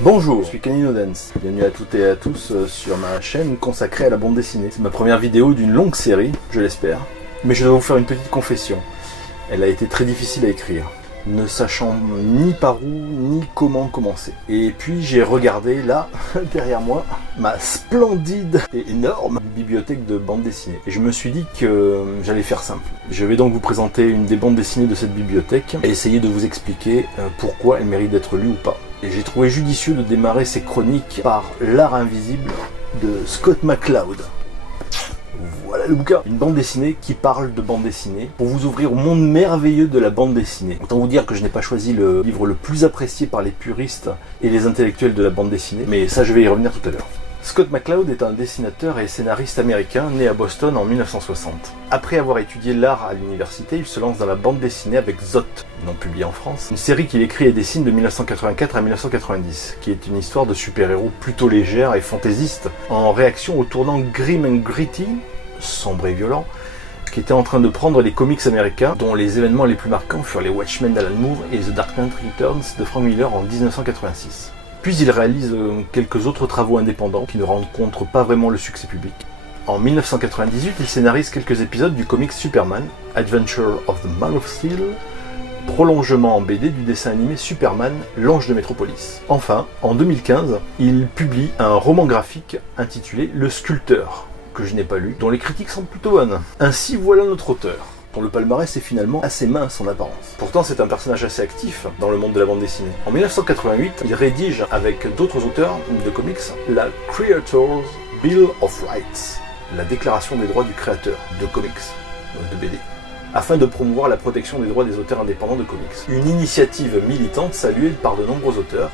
Bonjour, je suis Kenny Nodens. Bienvenue à toutes et à tous sur ma chaîne consacrée à la bande dessinée. C'est ma première vidéo d'une longue série, je l'espère. Mais je dois vous faire une petite confession. Elle a été très difficile à écrire, ne sachant ni par où, ni comment commencer. Et puis j'ai regardé là, derrière moi, ma splendide et énorme bibliothèque de bandes dessinées. Et je me suis dit que j'allais faire simple. Je vais donc vous présenter une des bandes dessinées de cette bibliothèque et essayer de vous expliquer pourquoi elle mérite d'être lue ou pas. Et j'ai trouvé judicieux de démarrer ces chroniques par L'Art Invisible de Scott McCloud. Voilà le bouquin. Une bande dessinée qui parle de bande dessinée pour vous ouvrir au monde merveilleux de la bande dessinée. Autant vous dire que je n'ai pas choisi le livre le plus apprécié par les puristes et les intellectuels de la bande dessinée, mais ça je vais y revenir tout à l'heure. Scott McCloud est un dessinateur et scénariste américain né à Boston en 1960. Après avoir étudié l'art à l'université, il se lance dans la bande dessinée avec Zot, non publié en France, une série qu'il écrit et dessine de 1984 à 1990, qui est une histoire de super-héros plutôt légère et fantaisiste, en réaction au tournant grim and gritty, sombre et violent, qui était en train de prendre les comics américains, dont les événements les plus marquants furent les Watchmen d'Alan Moore et The Dark Knight Returns de Frank Miller en 1986. Puis il réalise quelques autres travaux indépendants qui ne rencontrent pas vraiment le succès public. En 1998, il scénarise quelques épisodes du comic Superman, Adventure of the Man of Steel, prolongement en BD du dessin animé Superman, l'Ange de Métropolis. Enfin, en 2015, il publie un roman graphique intitulé Le Sculpteur, que je n'ai pas lu, dont les critiques sont plutôt bonnes. Ainsi voilà notre auteur, dont le palmarès est finalement assez mince en apparence. Pourtant, c'est un personnage assez actif dans le monde de la bande dessinée. En 1988, il rédige avec d'autres auteurs de comics la Creator's Bill of Rights, la déclaration des droits du créateur de comics, de BD, afin de promouvoir la protection des droits des auteurs indépendants de comics. Une initiative militante saluée par de nombreux auteurs,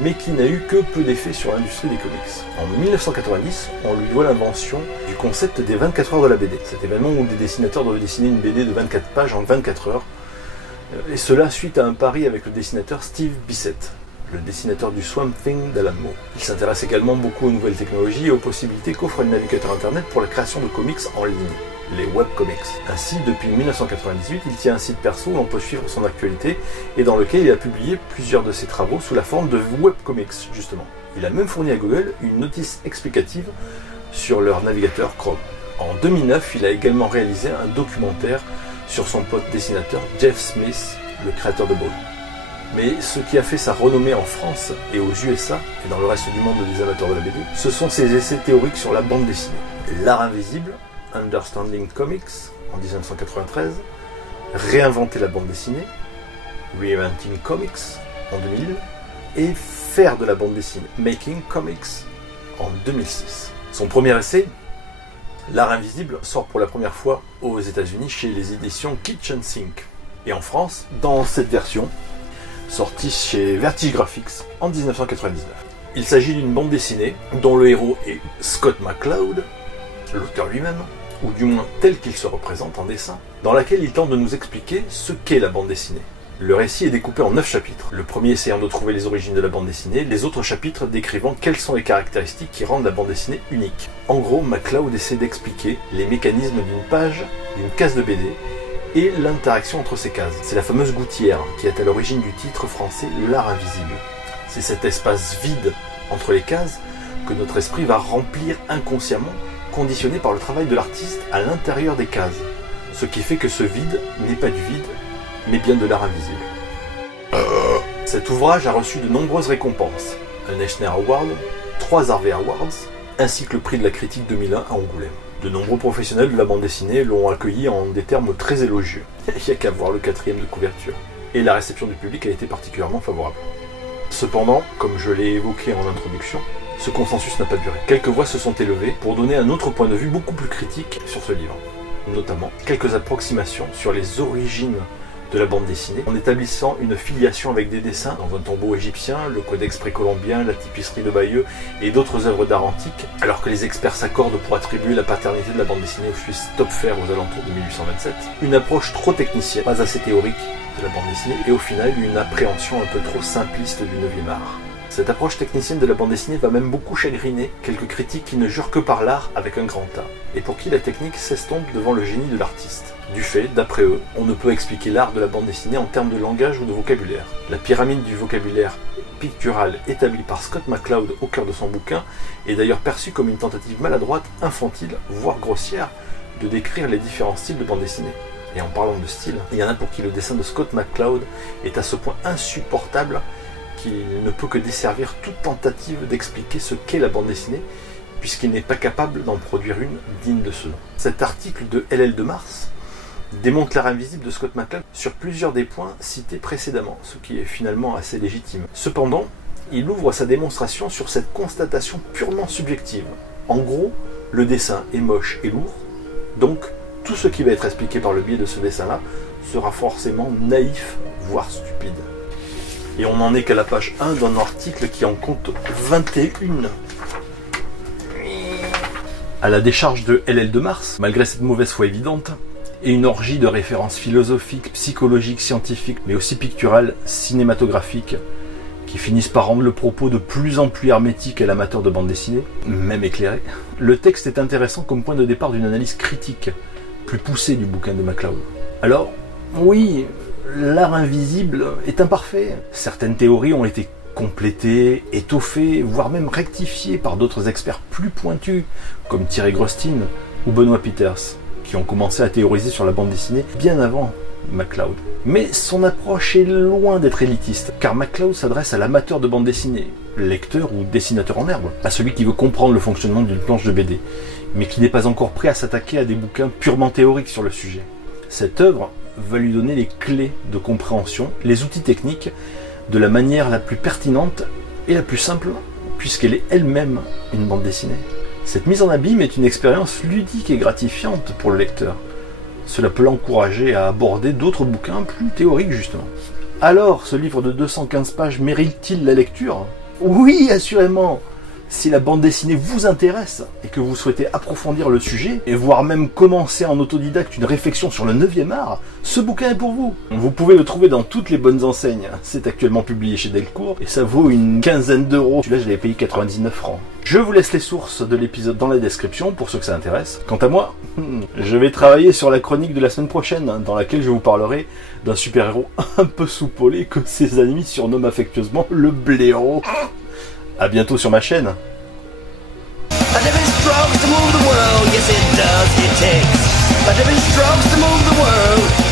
mais qui n'a eu que peu d'effet sur l'industrie des comics. En 1990, on lui doit l'invention du concept des 24 heures de la BD. Cet événement où des dessinateurs doivent dessiner une BD de 24 pages en 24 heures, et cela suite à un pari avec le dessinateur Steve Bissette, le dessinateur du Swamp Thing d'Alan Moore. Il s'intéresse également beaucoup aux nouvelles technologies et aux possibilités qu'offre le navigateur internet pour la création de comics en ligne, les webcomics. Ainsi, depuis 1998, il tient un site perso où l'on peut suivre son actualité et dans lequel il a publié plusieurs de ses travaux sous la forme de webcomics, justement. Il a même fourni à Google une notice explicative sur leur navigateur Chrome. En 2009, il a également réalisé un documentaire sur son pote dessinateur Jeff Smith, le créateur de Ball. Mais ce qui a fait sa renommée en France et aux USA, et dans le reste du monde des amateurs de la BD, ce sont ses essais théoriques sur la bande dessinée. L'Art Invisible, Understanding Comics, en 1993, Réinventer la bande dessinée, Reinventing Comics, en 2000, et Faire de la bande dessinée, Making Comics, en 2006. Son premier essai, L'Art Invisible, sort pour la première fois aux États-Unis chez les éditions Kitchen Sink, et en France, dans cette version, sortie chez Vertige Graphics en 1999. Il s'agit d'une bande dessinée dont le héros est Scott McCloud, l'auteur lui-même, ou du moins tel qu'il se représente en dessin, dans laquelle il tente de nous expliquer ce qu'est la bande dessinée. Le récit est découpé en 9 chapitres, le premier essayant de trouver les origines de la bande dessinée, les autres chapitres décrivant quelles sont les caractéristiques qui rendent la bande dessinée unique. En gros, McCloud essaie d'expliquer les mécanismes d'une page, d'une case de BD, et l'interaction entre ces cases. C'est la fameuse gouttière qui est à l'origine du titre français L'Art Invisible. C'est cet espace vide entre les cases que notre esprit va remplir inconsciemment, conditionné par le travail de l'artiste à l'intérieur des cases. Ce qui fait que ce vide n'est pas du vide, mais bien de l'art invisible. Cet ouvrage a reçu de nombreuses récompenses. Un Eisner Award, 3 Harvey Awards, ainsi que le prix de la critique 2001 à Angoulême. De nombreux professionnels de la bande dessinée l'ont accueilli en des termes très élogieux. Il n'y a qu'à voir le 4e de couverture. Et la réception du public a été particulièrement favorable. Cependant, comme je l'ai évoqué en introduction, ce consensus n'a pas duré. Quelques voix se sont élevées pour donner un autre point de vue beaucoup plus critique sur ce livre. Notamment, quelques approximations sur les origines de la bande dessinée, en établissant une filiation avec des dessins dans un tombeau égyptien, le codex précolombien, la tapisserie de Bayeux et d'autres œuvres d'art antique, alors que les experts s'accordent pour attribuer la paternité de la bande dessinée au Suisse Topfer aux alentours de 1827. Une approche trop technicienne, pas assez théorique de la bande dessinée, et au final une appréhension un peu trop simpliste du 9e art. Cette approche technicienne de la bande dessinée va même beaucoup chagriner quelques critiques qui ne jurent que par l'art avec un grand A, et pour qui la technique s'estompe devant le génie de l'artiste. Du fait, d'après eux, on ne peut expliquer l'art de la bande dessinée en termes de langage ou de vocabulaire. La pyramide du vocabulaire pictural établie par Scott McCloud au cœur de son bouquin est d'ailleurs perçue comme une tentative maladroite, infantile, voire grossière, de décrire les différents styles de bande dessinée. Et en parlant de style, il y en a pour qui le dessin de Scott McCloud est à ce point insupportable qu'il ne peut que desservir toute tentative d'expliquer ce qu'est la bande dessinée, puisqu'il n'est pas capable d'en produire une digne de ce nom. Cet article de LL de Mars démontre l'art invisible de Scott McCloud sur plusieurs des points cités précédemment, ce qui est finalement assez légitime. Cependant, il ouvre sa démonstration sur cette constatation purement subjective. En gros, le dessin est moche et lourd, donc tout ce qui va être expliqué par le biais de ce dessin-là sera forcément naïf, voire stupide. Et on n'en est qu'à la page 1 d'un article qui en compte 21. À la décharge de LL de Mars, malgré cette mauvaise foi évidente, et une orgie de références philosophiques, psychologiques, scientifiques, mais aussi picturales, cinématographiques, qui finissent par rendre le propos de plus en plus hermétique à l'amateur de bande dessinée, même éclairé. Le texte est intéressant comme point de départ d'une analyse critique, plus poussée du bouquin de McCloud. Alors, oui, l'art invisible est imparfait. Certaines théories ont été complétées, étoffées, voire même rectifiées par d'autres experts plus pointus, comme Thierry Grostin ou Benoît Peters, qui ont commencé à théoriser sur la bande dessinée bien avant McCloud. Mais son approche est loin d'être élitiste, car McCloud s'adresse à l'amateur de bande dessinée, lecteur ou dessinateur en herbe, à celui qui veut comprendre le fonctionnement d'une planche de BD, mais qui n'est pas encore prêt à s'attaquer à des bouquins purement théoriques sur le sujet. Cette œuvre va lui donner les clés de compréhension, les outils techniques, de la manière la plus pertinente et la plus simple, puisqu'elle est elle-même une bande dessinée. Cette mise en abîme est une expérience ludique et gratifiante pour le lecteur. Cela peut l'encourager à aborder d'autres bouquins plus théoriques justement. Alors, ce livre de 215 pages mérite-t-il la lecture? Oui, assurément. Si la bande dessinée vous intéresse et que vous souhaitez approfondir le sujet, et voire même commencer en autodidacte une réflexion sur le 9e art, ce bouquin est pour vous. Vous pouvez le trouver dans toutes les bonnes enseignes. C'est actuellement publié chez Delcourt et ça vaut une quinzaine d'euros. Celui-là, je l'avais payé 99 francs. Je vous laisse les sources de l'épisode dans la description pour ceux que ça intéresse. Quant à moi, je vais travailler sur la chronique de la semaine prochaine, dans laquelle je vous parlerai d'un super-héros un peu soupolé que ses amis surnomment affectueusement le blaireau. A bientôt sur ma chaîne. Strokes to move the world, yes it does, it takes. But there is strokes to move the world.